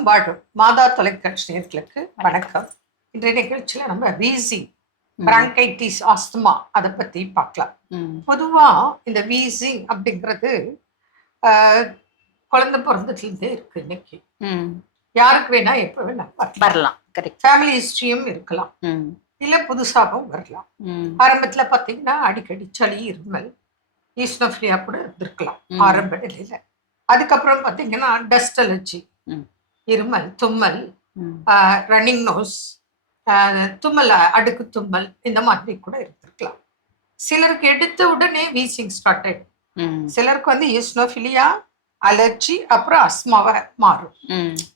நலம் வாழும் மாதா தொலைக்காட்சி நேயர்களுக்கு வணக்கம். இன்றைய நிகழ்ச்சியில நம்ம வீசிங், பிராங்கைட்டிஸ், ஆஸ்துமா அதை பத்தி பார்க்கலாம். பொதுவா இந்த வீசிங் அப்படிங்கிறது குழந்தை பிறந்ததுலேருந்தே இருக்கு. இன்னைக்கு யாருக்கு வேணா எப்ப வேணா வரலாம். ஃபேமிலி ஹிஸ்டரியும் இருக்கலாம், இல்ல புதுசாகவும் வரலாம். ஆரம்பத்துல பாத்தீங்கன்னா அடிக்கடி சளி, இருமல், ஈஸ்னோஃபிலியா கூட இருந்திருக்கலாம் ஆரம்ப நிலையில. அதுக்கப்புறம் பாத்தீங்கன்னா டஸ்ட் அலர்ஜி, இருமல், தும்மல், ரன்னிங் நோஸ், தும்மல், அடுக்கு தும்மல், இந்த மாதிரி கூட இருந்திருக்கலாம். சிலருக்கு எடுத்த உடனே வீசிங் ஸ்டார்ட் ஆயிடும். சிலருக்கு வந்து ஈஸ்னோஃபிலியா, அலர்ஜி, அப்புறம் அஸ்மாவா மாறும்.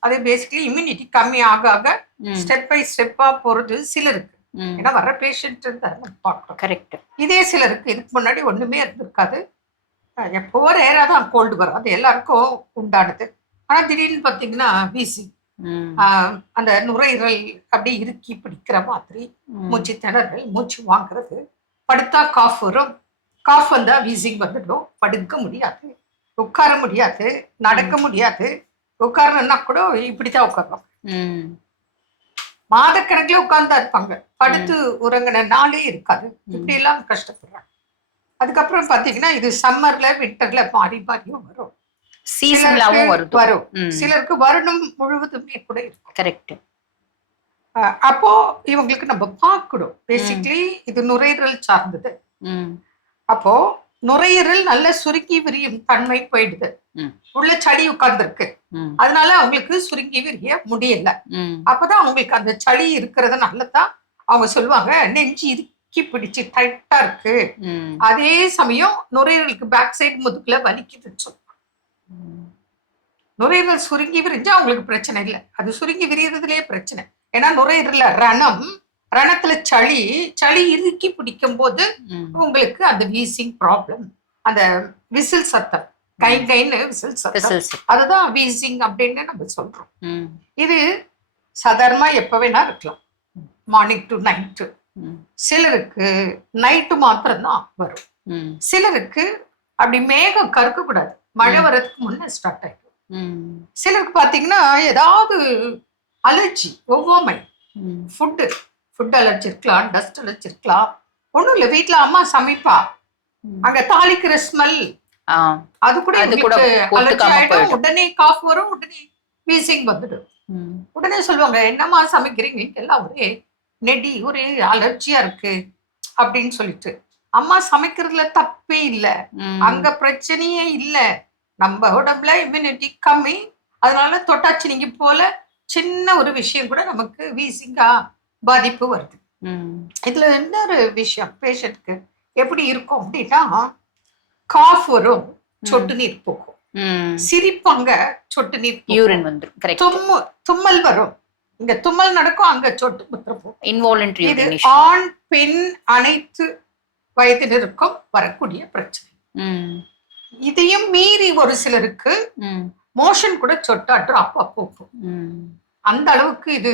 அது பேசிக்கலி இம்யூனிட்டி கம்மி ஆக ஆக ஸ்டெப் பை ஸ்டெப்பா போறது சிலருக்கு. ஏன்னா வர பேஷண்ட் பார்க்கணும். கரெக்ட். இதே சிலருக்கு இதுக்கு முன்னாடி ஒண்ணுமே இருந்திருக்காது, எப்போ ரேரா தான் கோல்டு வரும், அது எல்லாருக்கும் உண்டானது. ஆனா திடீர்னு பாத்தீங்கன்னா வீசிங், அந்த நுரையீரல் அப்படியே இறுக்கி பிடிக்கிற மாதிரி, மூச்சு திணறல், மூச்சு வாங்குறது, படுத்தா காஃப் வரும், காஃப் வந்தா வீசிங் வந்துடும். படுக்க முடியாது, உட்கார முடியாது, நடக்க முடியாது. உட்காரணும்னா கூட இப்படித்தான் உட்காருவாங்க, மாதக்கணக்கில் உட்கார்ந்தா இருப்பாங்க, படுத்து உறங்கின நாளே இருக்காது. இப்படி எல்லாம் கஷ்டப்படுறாங்க. அதுக்கப்புறம் பாத்தீங்கன்னா இது சம்மர்ல விண்டர்ல மாறி மாறியும் வரும், சீசன்லாவும் வரும். சிலருக்கு வருடம் முழுவதுமே கூட இருக்கும். கரெக்ட். அப்போ இவங்களுக்கு நம்ம பார்க்கணும். பேசிக்கலி இது நுரையீரல் சார்ந்தது. அப்போ நுரையீரல் நல்ல சுருங்கி விரியும் தன்மை போயிடுது, உள்ள சளி உட்கார்ந்துருக்கு, அதனால அவங்களுக்கு சுருங்கி விரிய முடியல. அப்பதான் அவங்களுக்கு அந்த சளி இருக்கிறதுனாலதான் அவங்க சொல்லுவாங்க நெஞ்சு இறுக்கி பிடிச்சு டைட்டா இருக்கு, அதே சமயம் நுரையீரலுக்கு பேக் சைடு முதுகுல வலிக்குதுன்னு சொல்லுவாங்க. நுரையீரல் சுருங்கி விரிஞ்சா அவங்களுக்கு பிரச்சனை இல்லை, அது சுருங்கி விரியறதுலயே பிரச்சனை. ஏன்னா நுரையீரல்ல ரணத்துல சளி இறுக்கி பிடிக்கும் போது உங்களுக்கு அந்த வீசிங் ப்ராப்ளம், அந்த விசில் சத்தம், கைன்னு விசில் சத்தம், அதுதான் வீசிங் அப்படின்னு நம்ம சொல்றோம். இது சாதாரணமா எப்ப வேணா இருக்கலாம், மார்னிங் டு நைட்டு. சிலருக்கு நைட்டு மாத்திரம்தான் வரும். சிலருக்கு அப்படி மேகம் கருக்க கூடாது, மழை வர்றதுக்கு முன்ன ஸ்டார்ட் ஆயிடும். சிலருக்கு பாத்தீங்கன்னா ஏதாவது அலர்ஜி, ஒவ்வாமை, ஃபுட் அலர்ஜி இருக்கலாம், டஸ்ட் அலர்ஜி இருக்கலாம். ஒண்ணும் இல்ல, வீட்டுல அம்மா சமைப்பா, அங்க தாளிக்கிற ஸ்மெல், அது கூட அலர்ஜி ஆயிடும். உடனே காஃப் வரும், உடனே வீசிங் வந்துடும். உடனே சொல்லுவாங்க என்னம்மா சமைக்கிறீங்க, எல்லாம் ஒரே நெடி, ஒரே அலர்ஜியா இருக்கு அப்படின்னு சொல்லிட்டு. அம்மா சமைக்கிறதுல தப்பே இல்லை, அங்க பிரச்சனையே இல்லை. நம்ம உடம்புல இம்யூனிட்டி கம்மி, அதனால தொட்டாச்சு நீங்க போல சின்ன ஒரு விஷயம் கூட நமக்கு வீசிங்கா பாதிப்பு வருது. இதுல இன்னொரு விஷயம், பேஷண்ட்க்கு எப்படி இருக்கும் அப்படின்னா காஃப் வரும், சொட்டு நீர் போகும், சிரிப்பாங்க, சொட்டு நீர் யூரின் வந்துரும், தும்மல் வரும், இங்க தும்மல் நடக்கும், அங்க சொட்டு முத்திர போகும். இன்வாலண்டரி. இது ஆண் பெண் அனைத்து வயதினருக்கும் வரக்கூடிய பிரச்சனை. இதையும் மீறி ஒரு சிலருக்கு மோஷன் கூட சொட்டா டிராப்பா போகும். அந்த அளவுக்கு இது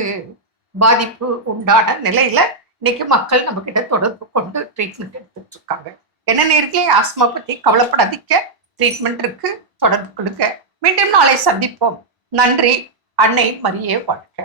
பாதிப்பு உண்டான நிலையில இன்னைக்கு மக்கள் நம்ம கிட்ட தொடர்பு கொண்டு ட்ரீட்மெண்ட் எடுத்துட்டு இருக்காங்க. என்ன நேர்களே, ஆஸ்மா பத்தி கவலைப்படாதீங்க, ட்ரீட்மெண்ட் இருக்கு, தொடர்பு கொடுங்க. மீண்டும் நாளை சந்திப்போம். நன்றி. அன்னை மரியே வாழ்க.